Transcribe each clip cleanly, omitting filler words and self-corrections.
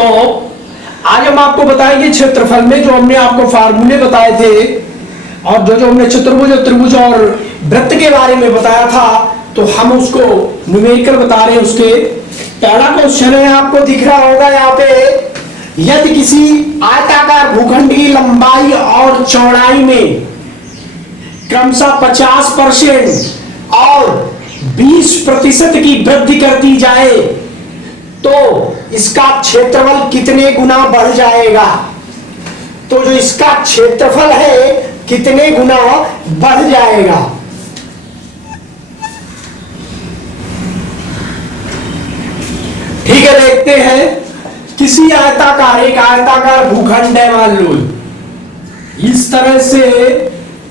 दोस्तों, आज हम आपको बताएंगे क्षेत्रफल में जो हमने आपको फार्मूले बताए थे और जो जो हमने चतुर्भुज त्रिभुज और वृत्त के बारे में बताया था, तो हम उसको न्यूमेरिकल बता रहे हैं। उसके पहला क्वेश्चन है, आपको दिख रहा होगा यहाँ पे, यदि किसी आयताकार भूखंड की लंबाई और चौड़ाई में क्रमशः 50% और 20% की वृद्धि कर दी जाए तो इसका क्षेत्रफल कितने गुना बढ़ जाएगा। तो जो इसका क्षेत्रफल है कितने गुना बढ़ जाएगा। ठीक है, देखते हैं। किसी आयताकार, एक आयताकार भूखंड है, मान लो इस तरह से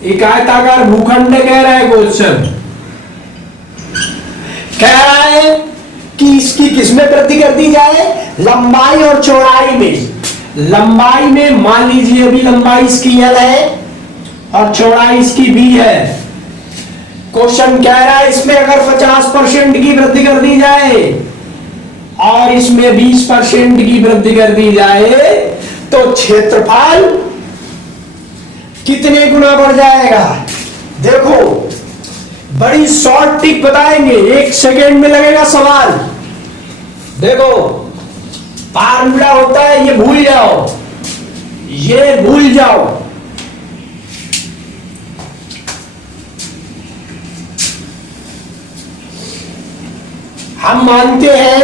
एक आयताकार भूखंड कह रहा है क्वेश्चन, कह रहा है कि इसकी किसमें वृद्धि कर दी जाए, लंबाई और चौड़ाई में। लंबाई में मान लीजिए अभी लंबाई इसकी L है और चौड़ाई इसकी B है। क्वेश्चन कह रहा है इसमें अगर 50% की वृद्धि कर दी जाए और इसमें 20% की वृद्धि कर दी जाए तो क्षेत्रफल कितने गुना बढ़ जाएगा। देखो, बड़ी शॉर्ट ट्रिक बताएंगे, 1 सेकेंड में लगेगा सवाल। देखो, फार्मूला होता है, ये भूल जाओ, ये भूल जाओ। हम मानते हैं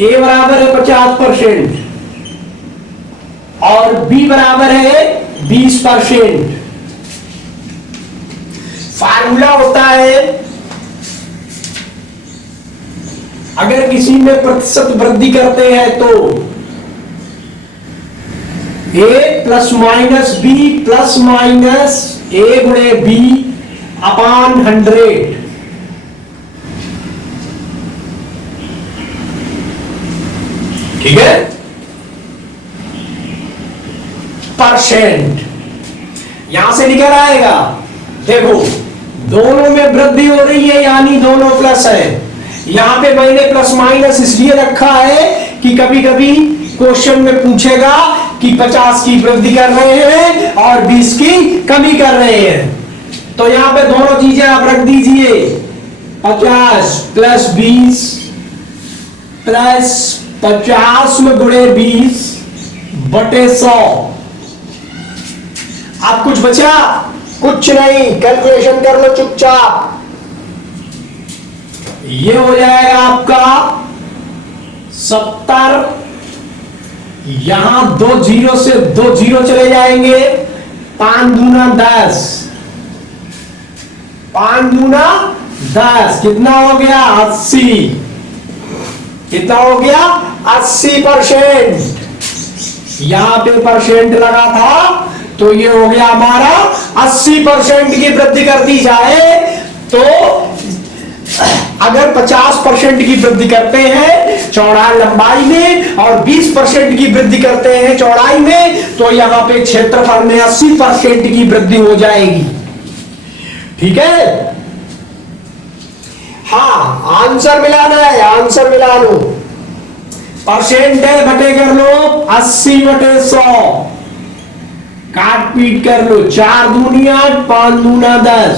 A बराबर है 50% और B बराबर है 20%। फार्मूला होता है, अगर किसी में प्रतिशत वृद्धि करते हैं तो A plus minus B plus minus A गुणे B अपान 100। ठीक है, परसेंट यहां से निकल आएगा। देखो, दोनों में वृद्धि हो रही है यानी दोनों प्लस है। यहां पे मैंने प्लस माइनस इसलिए रखा है कि कभी कभी क्वेश्चन में पूछेगा कि 50 की वृद्धि कर रहे हैं और 20 की कमी कर रहे हैं, तो यहां पे दोनों चीजें आप रख दीजिए। 50 प्लस 20 प्लस 50 में गुणे 20 बटे 100। आप कुछ बचा? कुछ नहीं, कैलकुलेशन कर लो चुपचाप। ये हो जाएगा आपका 70। यहां 2 जीरो से 2 जीरो चले जाएंगे, 5 दूना 10, 5 दूना 10, कितना हो गया 80। कितना हो गया 80%। यहां पे परसेंट लगा था तो ये हो गया हमारा 80% की वृद्धि कर दी जाए तो अगर 50% की वृद्धि करते हैं चौड़ाई लंबाई में और 20% की वृद्धि करते हैं चौड़ाई में तो यहां पे क्षेत्रफल में 80% की वृद्धि हो जाएगी। ठीक है, हाँ, आंसर मिलाना है, आंसर मिला लो। परसेंट है, बटे कर लो 80 बटे 100, काट पीट कर लो। 4 दूनी 8, 5 दूना 10,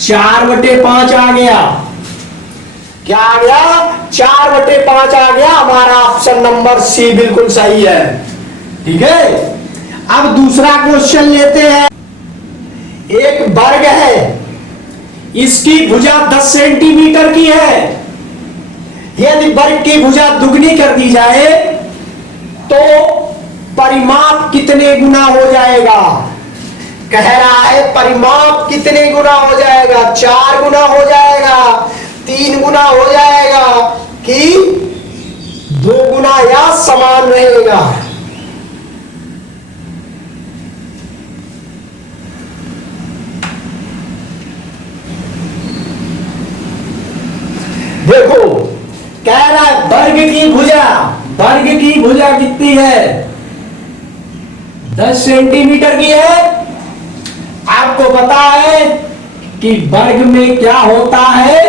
4 बटे 5 आ गया। क्या आ गया? 4 बटे 5 आ गया। हमारा ऑप्शन नंबर सी बिल्कुल सही है। ठीक है, अब दूसरा क्वेश्चन लेते हैं। एक वर्ग है, इसकी भुजा 10 सेंटीमीटर की है। यदि वर्ग की भुजा दुगनी कर दी जाए तो परिमाप कितने गुना हो जाएगा। कह रहा है परिमाप कितने गुना हो जाएगा, 4 गुना हो जाएगा, 3 गुना हो जाएगा कि 2 गुना या समान रहेगा। देखो, कह रहा है वर्ग की भुजा कितनी है, 10 सेंटीमीटर की है। आपको पता है कि वर्ग में क्या होता है,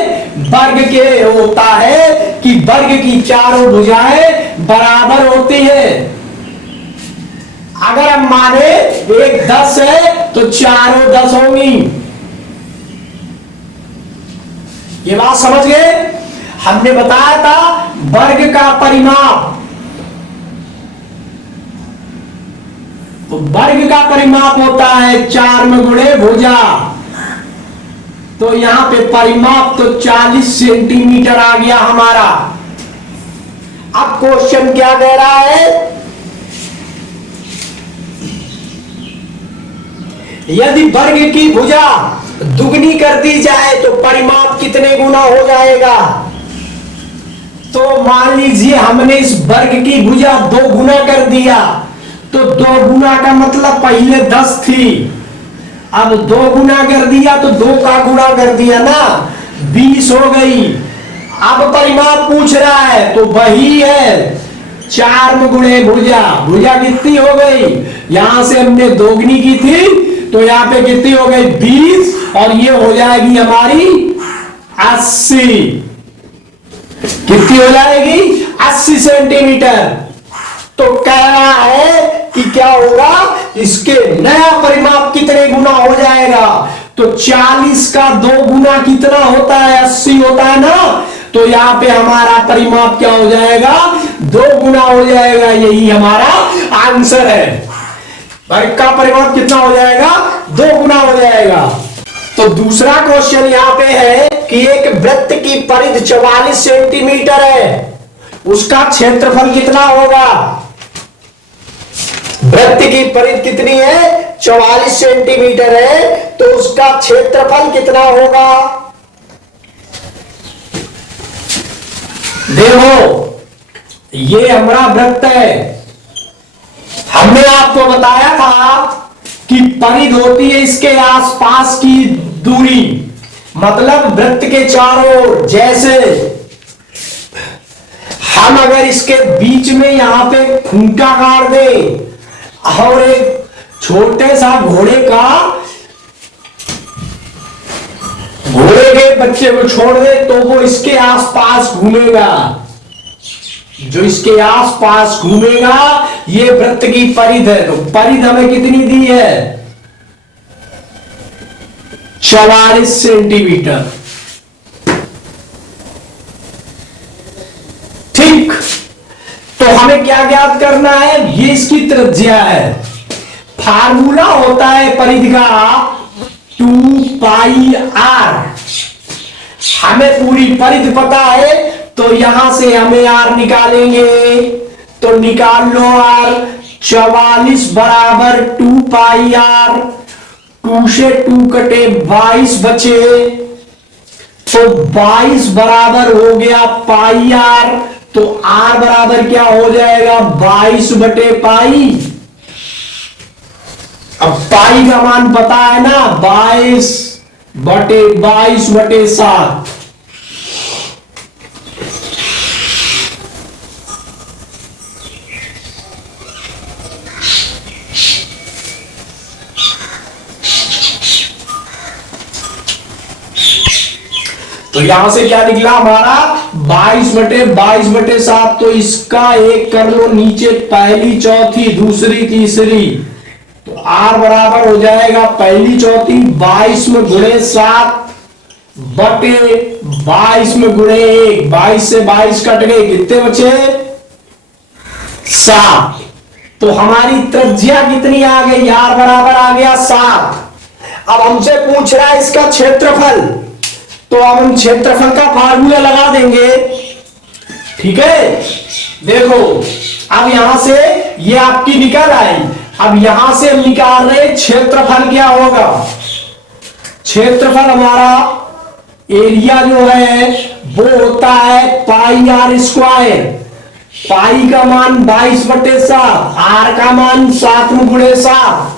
वर्ग के होता है कि वर्ग की चारों भुजाएं बराबर होते अगर हम माने एक 10 है तो चारों 10 होंगी। ये बात समझ गए? हमने बताया था वर्ग का परिमाप, तो वर्ग का परिमाप होता है 4 में गुणे भुजा। तो यहां पे परिमाप तो 40 सेंटीमीटर आ गया हमारा। अब क्वेश्चन क्या कह रहा है? यदि वर्ग की भुजा दुगनी कर दी जाए तो परिमाप कितने गुना हो जाएगा? तो मान लीजिए हमने इस वर्ग की भुजा 2 गुना कर दिया, तो 2 गुना का मतलब पहले 10 थी, अब 2 गुना कर दिया तो 2 का गुणा कर दिया ना, 20 हो गई। अब परिमाप पूछ रहा है तो वही है 4 में गुणे भुजा। भुजा कितनी हो गई? यहां से हमने दोगुनी की थी तो यहां पे कितनी हो गई? 20, और ये हो जाएगी हमारी 80। कितनी हो जाएगी? 80 सेंटीमीटर। तो कह रहा है कि क्या होगा, इसके नया परिमाप कितने गुना हो जाएगा? तो 40 का 2 गुना कितना होता है? 80 होता है ना। तो यहां पे हमारा परिमाप क्या हो जाएगा? 2 गुना हो जाएगा। यही हमारा आंसर है। वर्ग का परिमाप कितना हो जाएगा? 2 गुना हो जाएगा। तो दूसरा क्वेश्चन यहां पे है कि एक वृत्त की परिधि 44 सेंटीमीटर है, उसका क्षेत्रफल कितना होगा? वृत्त की परिधि कितनी है? 44 सेंटीमीटर है, तो उसका क्षेत्रफल कितना होगा? देखो, ये हमारा वृत्त है। हमने आपको बताया था कि परिधि होती है इसके आसपास की दूरी, मतलब वृत्त के चारों ओर। जैसे हम अगर इसके बीच में यहां पे खूंटा गाड़ दें और एक छोटे सा घोड़े के बच्चे को छोड़ दे तो वो इसके आसपास घूमेगा। जो इसके आसपास घूमेगा ये वृत्त की परिधि है। तो परिधि हमें कितनी दी है? 44 सेंटीमीटर। ठीक, तो हमें क्या ज्ञात करना है? ये इसकी त्रिज्या है। फार्मूला होता है परिधि का 2πr। हमें पूरी परिधि पता है तो यहां से हमें r निकालेंगे। तो निकाल लो r। 44 बराबर 2πr। 2 से 2 कटे 22 बचे, तो 22 बराबर हो गया पाई r। तो r बराबर क्या हो जाएगा? 22 बटे पाई। अब पाई का मान पता है ना, 22 बटे 7। तो यहां से क्या निकला हमारा? 22 बटे 7। तो इसका एक कर लो नीचे, पहली चौथी दूसरी तीसरी। तो r बराबर हो जाएगा पहली चौथी 22 में गुणे 7 बटे 22 में गुणे 1। 22 से 22 कट गए, कितने बचे? 7। तो हमारी त्रिज्या कितनी आ गई? r बराबर आ गया 7। अब हमसे पूछ रहा है इसका क्षेत्रफल, तो अब हम क्षेत्रफल का फार्मूला लगा देंगे। ठीक है, देखो अब यहां से ये आपकी निकल आई। अब यहां से हम निकाल रहे क्षेत्रफल क्या होगा? क्षेत्रफल हमारा एरिया जो है वो होता है पाई आर स्क्वायर। पाई का मान 22 बटे 7, आर का मान 7 में गुणे 7।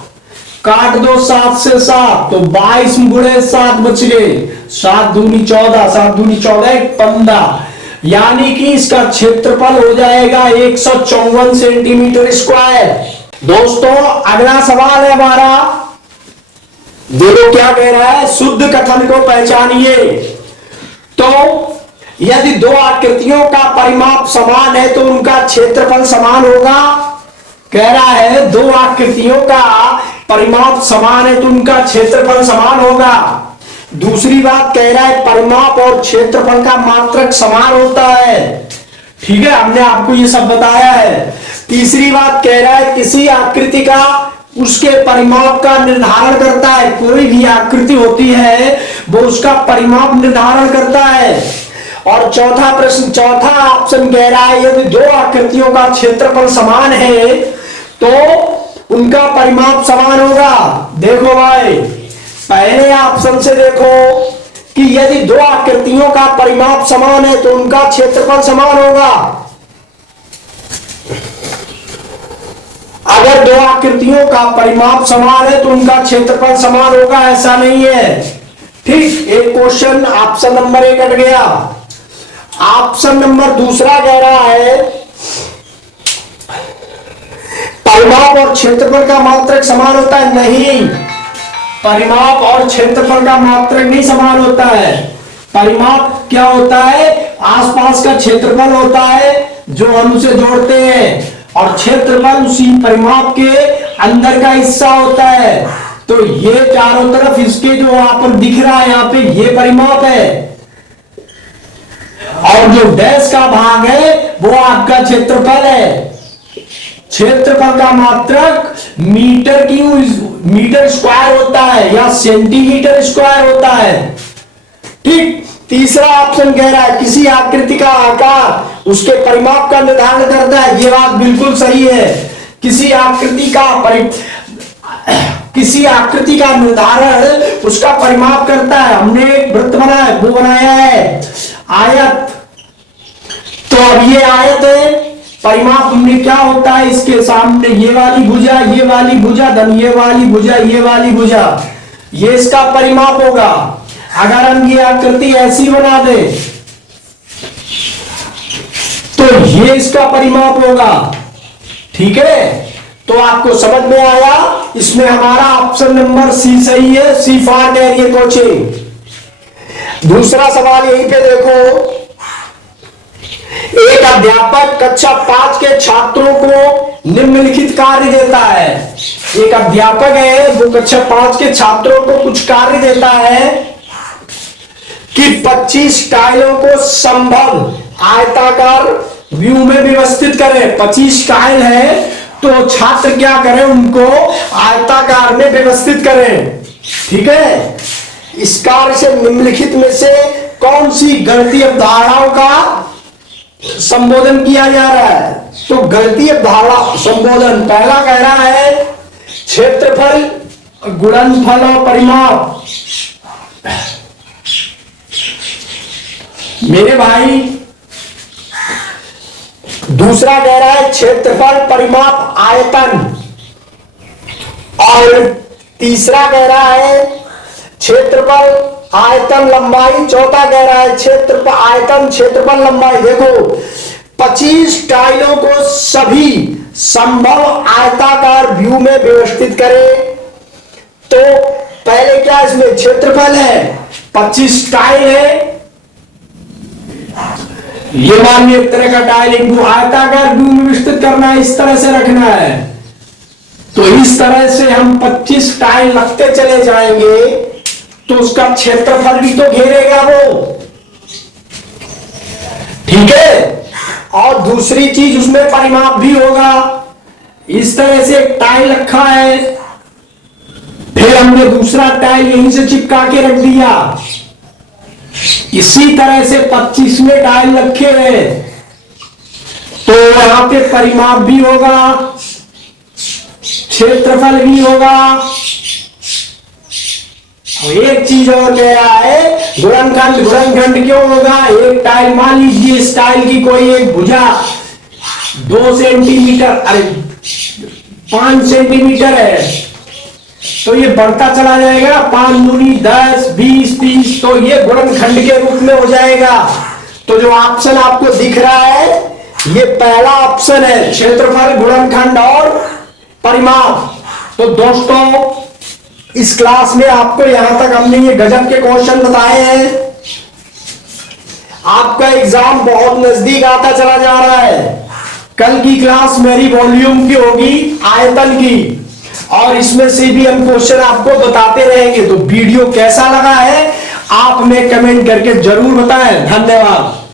काट दो 7 से 7, तो 22 में गुणे 7 बच गए। 7 दूनी 14, 7 दूनी 14, 15। यानी कि इसका क्षेत्रफल हो जाएगा 154 सेंटीमीटर स्क्वायर। दोस्तों अगला सवाल है हमारा, देखो क्या कह रहा है? शुद्ध कथन को पहचानिए। तो यदि दो आकृतियों का परिमाप समान है तो उनका क्षेत्रफल समान होगा। कह रहा है दो आकृतियों का परिमाप समान है तो उनका क्षेत्रफल समान होगा। दूसरी बात कह रहा है परिमाप और क्षेत्रफल का मात्रक समान होता है। ठीक है, हमने आपको ये सब बताया है। तीसरी बात कह रहा है किसी आकृति का उसके परिमाप का निर्धारण करता है। कोई भी आकृति होती है वो उसका परिमाप निर्धारण करता है। और चौथा प्रश्न, चौथा ऑप्शन कह रहा है यदि दो आकृतियों का क्षेत्रफल समान है तो उनका परिमाप समान होगा। देखो भाई, पहले ऑप्शन से देखो कि यदि दो आकृतियों का परिमाप समान है तो उनका क्षेत्रफल समान होगा। अगर दो आकृतियों का परिमाप समान है तो उनका क्षेत्रफल समान होगा, ऐसा नहीं है। ठीक, एक क्वेश्चन ऑप्शन नंबर 1 कट गया। ऑप्शन नंबर दूसरा कह रहा है परिमाप और क्षेत्रफल का मात्रक समान होता है। नहीं, परिमाप और क्षेत्रफल का मात्रक नहीं समान होता है। परिमाप क्या होता है? आसपास का क्षेत्रफल होता है जो हम उसे जोड़ते हैं, और क्षेत्रफल उसी परिमाप के अंदर का हिस्सा होता है। तो ये चारों तरफ इसके जो वहां पर दिख रहा है यहाँ पे, ये परिमाप है, और जो डैश का भाग है वो आपका क्षेत्रफल है। क्षेत्रफल का मात्रक मीटर स्क्वायर होता है या सेंटीमीटर स्क्वायर होता है। ठीक, तीसरा ऑप्शन कह रहा है किसी आकृति का आकार उसके परिमाप का निर्धारण करता है। ये बात बिल्कुल सही है। किसी आकृति का निर्धारण उसका परिमाप करता है। हमने एक वृत्त वो बनाया है आयत, तो अब ये आयत है, परिमाप हमने क्या होता है इसके सामने ये वाली भुजा, ये वाली भुजा, धन ये वाली भुजा, ये वाली भुजा, ये इसका परिमाप होगा। अगर हम ये आकृति ऐसी बना दे तो ये इसका परिमाप होगा। ठीक है, तो आपको समझ में आया। इसमें हमारा ऑप्शन नंबर सी सही है, सी फॉर कैरियर कोचिंग। दूसरा सवाल यहीं पे देखो, एक अध्यापक कक्षा 5 के छात्रों को निम्नलिखित कार्य देता है। एक अध्यापक है वो कक्षा 5 के छात्रों को कुछ कार्य देता है कि 25 टाइलों को संभव आयताकार व्यू में व्यवस्थित करें। 25 टाइल है तो छात्र क्या करें, उनको आयताकार में व्यवस्थित करें। ठीक है, इस कार्य से निम्नलिखित में से कौन सी गणितीय अवधारणाओं का संबोधन किया जा रहा है? तो गणितीय अवधारणा संबोधन पहला कह रहा है क्षेत्रफल, गुणनफल और परिमाप। मेरे भाई, दूसरा कह रहा है क्षेत्रफल, परिमाप, आयतन, और तीसरा कह रहा है क्षेत्रफल, आयतन, लंबाई। चौथा कह रहा है क्षेत्रफल, आयतन, क्षेत्रफल, लंबाई। देखो, 25 टाइलों को सभी संभव आयताकार व्यू में व्यवस्थित करें। तो पहले क्या इसमें क्षेत्रफल है, 25 टाइल है, ये मान लीजिए एक तरह का टाइल, इनको आयताकार व्यू में व्यवस्थित करना है, इस तरह से रखना है। तो इस तरह से हम 25 टाइल रखते चले जाएंगे तो उसका क्षेत्रफल भी तो घेरेगा वो। ठीक है, और दूसरी चीज उसमें परिमाप भी होगा। इस तरह से एक टाइल रखा है, फिर हमने दूसरा टाइल यहीं से चिपका के रख दिया। इसी तरह से 25 में टाइल रखे हैं तो यहां पे परिमाप भी होगा, क्षेत्रफल भी होगा। एक चीज और कह रहा है गुणनखंड। गुणनखंड क्यों होगा? एक टाइल मान लीजिए, इस टाइल की कोई एक भुजा 2 सेंटीमीटर, अरे 5 सेंटीमीटर है, तो ये बढ़ता चला जाएगा, 5 दूनी 10, 20, 30, तो ये गुणनखंड के रूप में हो जाएगा। तो जो ऑप्शन आपको दिख रहा है ये पहला ऑप्शन है, क्षेत्रफल, गुणनखंड और परिमाप। तो दोस्तों, इस क्लास में आपको यहां तक हमने ये गजब के क्वेश्चन बताए हैं। आपका एग्जाम बहुत नजदीक आता चला जा रहा है। कल की क्लास मेरी वॉल्यूम की होगी, आयतन की, और इसमें से भी हम क्वेश्चन आपको बताते रहेंगे। तो वीडियो कैसा लगा है आप हमें कमेंट करके जरूर बताएं। धन्यवाद।